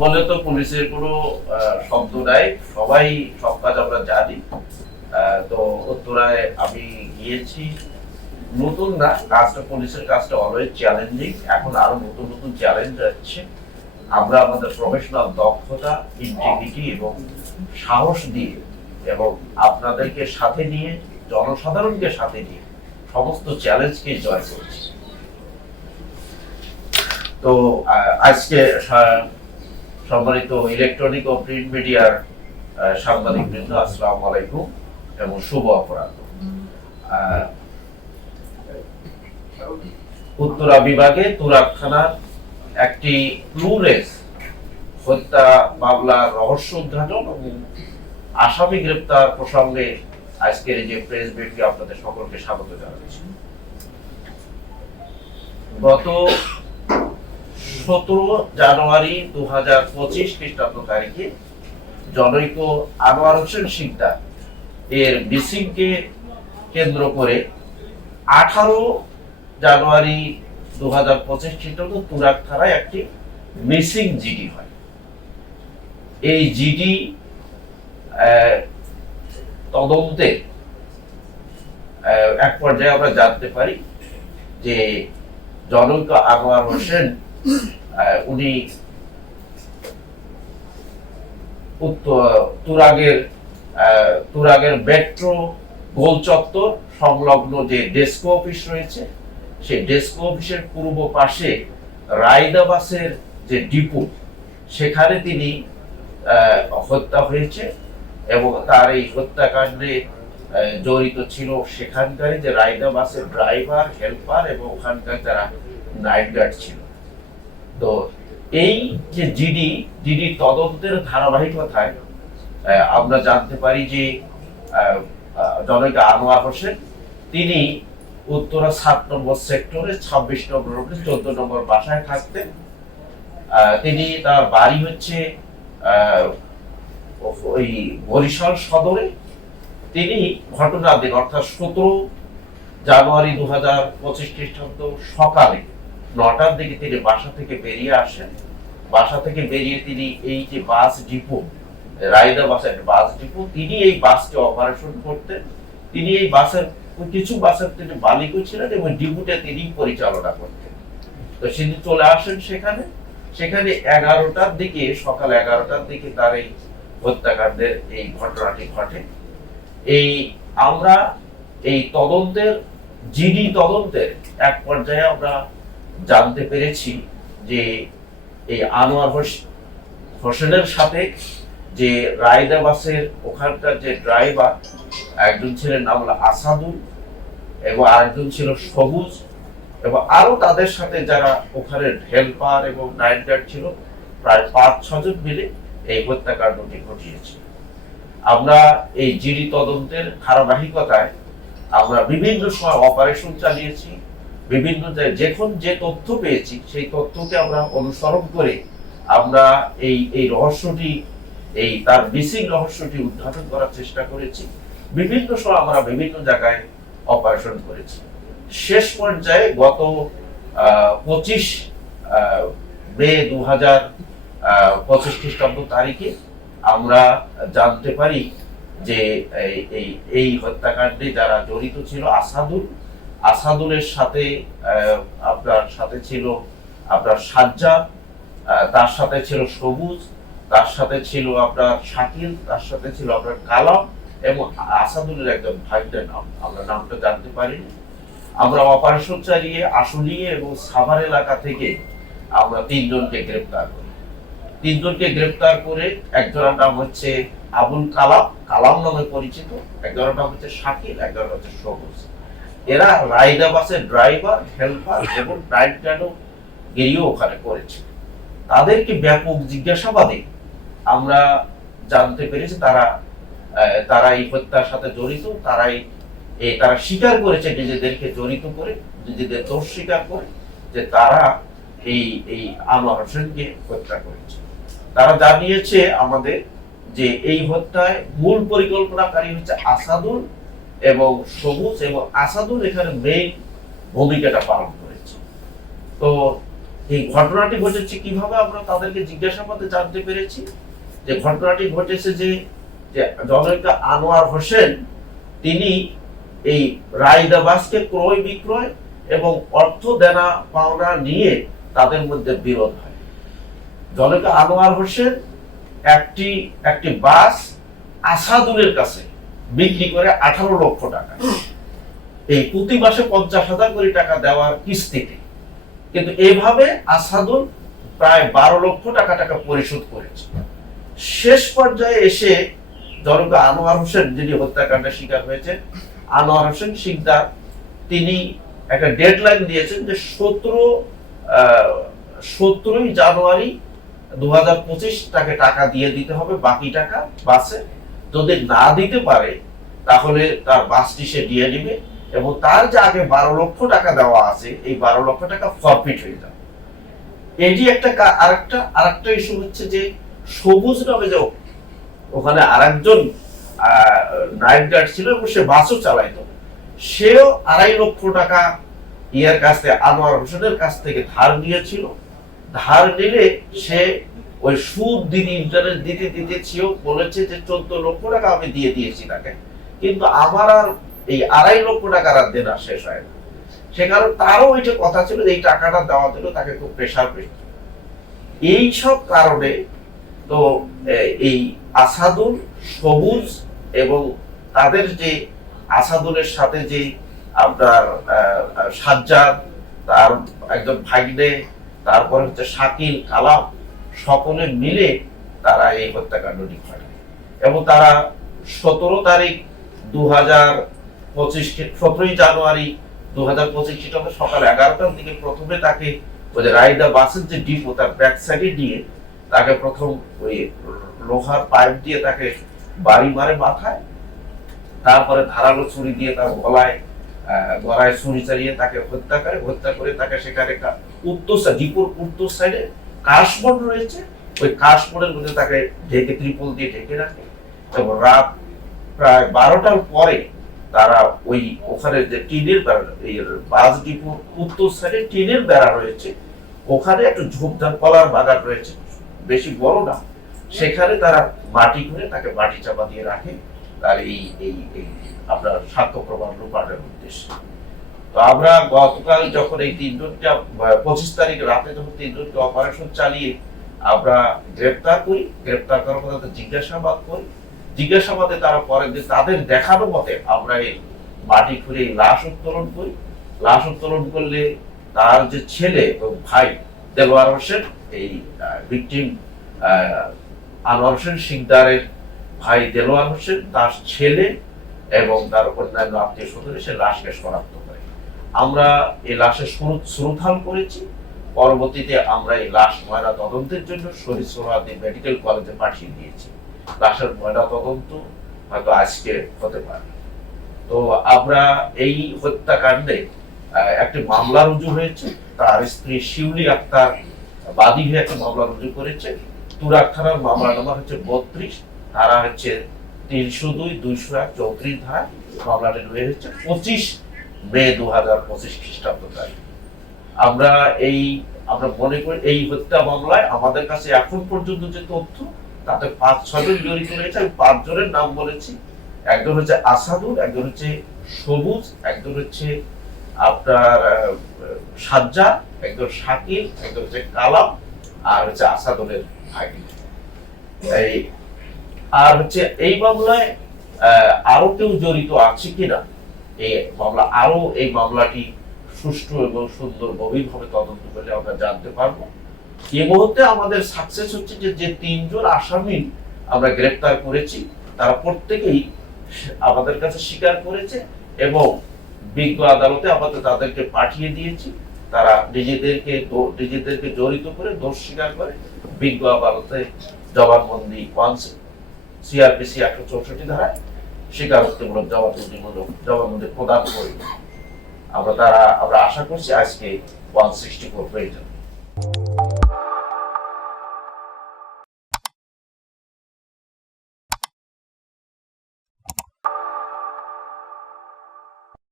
বলে তো পুলিশের কোনো শব্দ নাই, সবাই সব কাজ আমরা জানি। তো উত্তরায় আমি গিয়েছি, নতুন না কাজটা, পুলিশের কাজটা অলওয়েজ চ্যালেঞ্জিং, এখন আরো নতুন নতুন চ্যালেঞ্জ আসছে। আমরা আমাদের প্রফেশনাল দক্ষতা, ইন্টিগ্রিটি এবং সাহস দিয়ে এবং আপনাদেরকে সাথে নিয়ে, জনসাধারণকে সাথে নিয়ে সমস্ত চ্যালেঞ্জকে জয় করেছি। তো আজকে সম্মানিত ইলেকট্রনিক ও প্রিন্ট মিডিয়ার সাংবাদিক বৃন্দ, আসসালামু আলাইকুম এবং শুভ অপরাহ্ন। উত্তরা বিভাগে তুরাগ থানার একটি ক্লুলেস হত্যা মামলার রহস্য উদ্ঘাটন এবং আসামি গ্রেপ্তার প্রসঙ্গে আজকের এই যে প্রেস ব্রিফে আপনাদের সকলকে স্বাগত জানাচ্ছি। গত 17 জানুয়ারি 2025 খ্রিস্টাব্দ তারিখে জনৈক আনোয়ার হোসেন শিকদার এর মিসিংকে কেন্দ্র করে 18 জানুয়ারি 2025 খ্রিস্টাব্দ তুরাগ থানায় একটি মিসিং জিডি হয়। এই জিডি তদন্তে এক পর্যায়ে আমরা জানতে পারি যে জনৈক আনোয়ার হোসেন উনি তুরাগের মেট্রো গোল চত্বর সংলগ্ন যে ডেস্কো অফিস রয়েছে, সেই ডেস্কো অফিসের পূর্ব পাশে রায়দা বাসের যে ডিপো, সেখানে তিনি হত্যা হয়েছে এবং তার এই হত্যাকাণ্ডে জড়িত ছিল সেখানকার যে রায়দা বাসের ড্রাইভার, হেল্পার এবং ওখানকার যারা নাইট গার্ড ছিল। তো এই যে জিডি তদন্তের ধারাবাহিকতায় আমরা জানতে পারি যে জনৈক আনোয়ার হোসেন তিনি উত্তরা 7 নম্বর সেক্টরে 26 নম্বর রোডে 14 নম্বর বাসায় থাকতেন। তিনি, তার বাড়ি হচ্ছে ওই বরিশাল সদরে। তিনি ঘটনার দিন অর্থাৎ 17 জানুয়ারি 2025 খ্রিস্টাব্দ সকালে 9টার দিকে তিনি বাসা থেকে বেরিয়ে আসেন। বাসা থেকে বেরিয়ে তিনি এই যে বাস ডিপো, রায়দা বাসের বাস ডিপো, তিনি এই বাসকে অপারেশন করতেন। তিনি এই বাসের কিছু বাসের তিনি মালিকও ছিলেন এবং ডিপোটা তিনি পরিচালনা করতেন। তো তিনি চলে আসেন সেখানে 11টার দিকে, সকাল 11টার দিকে তার এই হত্যাকাণ্ডের এই ঘটনাটি ঘটে। আমরা এই জিডি তদন্তের এক পর্যায়ে আমরা জানতে পেরেছি যে এই আনোয়ার হোসেনের সাথে যে রায়দা বাসের ওখানকার যে ড্রাইভার, একজন ছিলেন নাম হলো আসাদুল এবং আরেকজন ছিল সবুজ, এবং আরো তাদের সাথে যারা ওখানে হেল্পার এবং নাইট গার্ড ছিল, প্রায় 5-6 জন মিলে এই হত্যাকাণ্ডটি ঘটিয়েছে। আমরা এই জিডি তদন্তের ধারাবাহিকতায় আমরা বিভিন্ন সময় অপারেশন চালিয়েছি, বিভিন্ন যখন যে তথ্য পেয়েছি সেই তথ্যকে আমরা অনুসরণ করে আমরা এই রহস্যটি, তার মিসিং রহস্যটি উদ্ঘাটন করার চেষ্টা করেছি। বিভিন্ন সময় আমরা বিভিন্ন জায়গায় অপারেশন করেছি। শেষ পর্যায়ে গত 25 মে 2025 খ্রিস্টাব্দ তারিখে আমরা জানতে পারি যে এই হত্যাকাণ্ডে যারা জড়িত ছিল আসাদুলের সাথে আপনার সাথে ছিল আপনার সাজ্জাদ, তার সাথে ছিল সবুজ, তার সাথে ছিল আপনার শাকিল, তার সাথে ছিল আপনার কালাম এবং আসাদুলের একজন ভাইদের নাম আমরা নামটা জানতে পারিনি। আমরা অপারেশন চালিয়ে আশুলিয়া এবং সাভার এলাকা থেকে আমরা 3 জনকে গ্রেপ্তার করি। 3 জনকে গ্রেপ্তার করে একজনের নাম হচ্ছে আবুল কালাম নামে পরিচিত, একজনের নাম হচ্ছে শাকিল, একজনের হচ্ছে সবুজ। এরা রায়দা বাসের ড্রাইভার, হেল্পার এবং নাইট গার্ডও গিয়েও ওখানে করেছে। তাদেরকে ব্যাপক জিজ্ঞাসাবাদে আমরা জানতে পেরেছি তারা এই হত্যার সাথে জড়িত। তারা স্বীকার করেছে নিজেদেরকে জড়িত করে, নিজেদের দোষ স্বীকার করে যে তারা এই আনোয়ার হোসেনকে হত্যা করেছে। তারা জানিয়েছে আমাদের যে এই হত্যায় মূল পরিকল্পনাকারী হচ্ছে আসাদুল এবং সবুজ, এবং আসাদুল এখানে মেইন ভূমিকাটা পালন করেছে। তো এই ঘটনাটি ঘটেছে কিভাবে আমরা তাদেরকে জিজ্ঞাসাবাদে জানতে পেরেছি যে ঘটনাটি ঘটেছে যে জনৈক আনোয়ার হোসেন তিনি এই রায়দা বাসকে ক্রয় বিক্রয় এবং অর্থ দেনা পাওনা নিয়ে তাদের মধ্যে বিরোধ হয়। জনৈক আনোয়ার হোসেন একটি বাস আসাদুলের কাছে বিক্রি করে 18 লক্ষ টাকা, এই প্রতি মাসে 50,000 করে টাকা দেওয়ার কিস্তিতে, কিন্তু এভাবে আসাদুল প্রায় 12 লক্ষ টাকা পরিশোধ করেছে। শেষ পর্যায়ে এসে জনৈক আনোয়ার হোসেন যিনি হত্যাকাণ্ডের শিকার হয়েছে, আনোয়ার হোসেন শিকদার, তিনি একটা ডেডলাইন দিয়েছেন যে 17ই জানুয়ারি 2025 তাকে টাকা দিয়ে দিতে হবে, বাকি টাকা বাসে। যদি না দিতে পারে তাহলে তার বাসটি সে দিয়ে দিবে এবং তার যে আগে 12 লক্ষ টাকা দেওয়া আছে এই 12 লক্ষ টাকা ফরফিট হয়ে যাবে। এটি আরেকটা ইস্যু হচ্ছে যে সবুজ নামে যে ওখানে আরেকজন নাইট গার্ড ছিল এবং সে বাসও চালাইতো, সেও 2.5 লক্ষ টাকা ইয়ার কাছ থেকে আনোয়ার হোসেনের কাছ থেকে ধার নিয়েছিল। ধার নিলে সে ওই সুদ দিতে ইন্টারেস্ট দিতে সেও বলেছে যে 14 লক্ষ টাকা আমি দিয়ে দিয়েছি তাকে, কিন্তু আমার আর এই 2.5 লক্ষ টাকার আর দেনা শেষ হয় না। সে কারণ তারও ওইটা কথা ছিল যে এই টাকাটা দেওয়ার জন্য তাকে খুব প্রেশার পেয়েছে। এই সব কারণে তো এই আসাদুল, সবুজ এবং তাদের যে আসাদুলের সাথে যে আপনার সাজ্জাদ, তার একজন ভাগ্নে, তারপরে হচ্ছে শাকিল, কালাম, সকলে মিলে তারা এই হত্যাকাণ্ডটি ঘটায় এবং তারা 17ই জানুয়ারি 2025 খ্রিস্টাব্দে সকাল 11টার দিকে প্রথমে তাকে ওই যে রায়দা বাসের যে ডিপো তার ব্যাক সাইডে দিয়ে তাকে প্রথম ওই লোহার পাইপ দিয়ে তাকে বাড়ি মারে মাথায়, তারপরে ধারালো ছুরি দিয়ে তার গলায় ছুরি চালিয়ে তাকে হত্যা করে তাকে সেখানে ডিপোর উত্তর সাইডে কাশবন রয়েছে, ওই কাশবনের মধ্যে তাকে ত্রিপল দিয়ে ঢেকে রাখে এবং রাত প্রায় 12টার পরে তারা ওখানে যে টিনের বেড়া, এই বাস ডিপোর উত্তর সাইডে টিনের বেড়া রয়েছে, ওখানে একটা ঝোপঝাড় কলার বাগান রয়েছে, বেশি বড় না, সেখানে তারা মাটি করে তাকে মাটি চাপা দিয়ে রাখে তার এই আপনার সাক্ষ্য প্রমাণ রূপায়ণের উদ্দেশ্যে। তো আমরা গতকাল যখন এই 3জনকে 25 তারিখ রাতে যখন 3জনকে অপারেশন চালিয়ে আমরা গ্রেপ্তার করার পর তাদের জিজ্ঞাসাবাদ করি, জিজ্ঞাসাবাদে তারা পরে যে তাদের দেখানো মতে আমরা এই মাটি খুঁড়ে লাশ উত্তোলন করি। লাশ উত্তোলন করলে তার যে ছেলে এবং ভাই দেলোয়ার হোসেন, এই ভিকটিম আনোয়ার হোসেন শিকদারের ভাই দেলোয়ার হোসেন, তার ছেলে এবং তার অন্যান্য আত্মীয় স্বজন সে লাশকে শনাক্ত করে। আমরা এই লাশের সুরথাল করেছি। পরবর্তীতে আমরা এই লাশ ময়না তদন্তের জন্য শহীদ সোহরাওয়ার্দী মেডিকেল কলেজে পাঠিয়ে দিয়েছি। লাশের ময়না তদন্ত হয়তো আজকে হতে পারে। তো আমরা এই হত্যাকাণ্ডে একটি মামলা রুজু হয়েছে, তার স্ত্রী শিউলি আক্তার বাদী হয়ে একটা মামলা রুজু করেছে। তুরাগ থানার মামলা নম্বর হচ্ছে 32, ধারা হচ্ছে 302, 201, 34 ধারা। মামলাটি হয়েছে 25 মে 2025 খ্রিস্টাব্দ তারিখ। আমরা মনে করি এই হত্যা মামলায় আমাদের কাছে এখন পর্যন্ত যে তথ্য তাতে 5-6 জন জড়িত রয়েছে। আমি 5 জনের নাম বলেছি। একজন হচ্ছে আসাদুল, একজন হচ্ছে সবুজ, একজন হচ্ছে আপনার সাজ্জাদ, একজন শাকিল, একজন হচ্ছে কালাম, আর হচ্ছে আসাদুলের ভাই। আর হচ্ছে এই মামলায় আরো কেউ জড়িত আছে কিনা এই মামলাটি সুষ্ঠু এবং সুন্দর গভীরভাবে তদন্ত করলে আমরা জানতে পারবো। এই মুহূর্তে আমাদের সাকসেস হচ্ছে যে 3 জন আসামি আমরা গ্রেফতার করেছি, তারা প্রত্যেকেই আমাদের কাছে স্বীকার করেছে এবং বিজ্ঞ আদালতে আমাদের তাদেরকে পাঠিয়ে দিয়েছি। তারা নিজেদেরকে জড়িত করে দোষ স্বীকার করে বিজ্ঞ আদালতে জবানবন্দি CRPC 164 ধারায় স্বীকারোক্তিমূলক জবানবন্দি প্রদান করি। আমরা আশা করছি আজকে 164 হয়ে যাবে।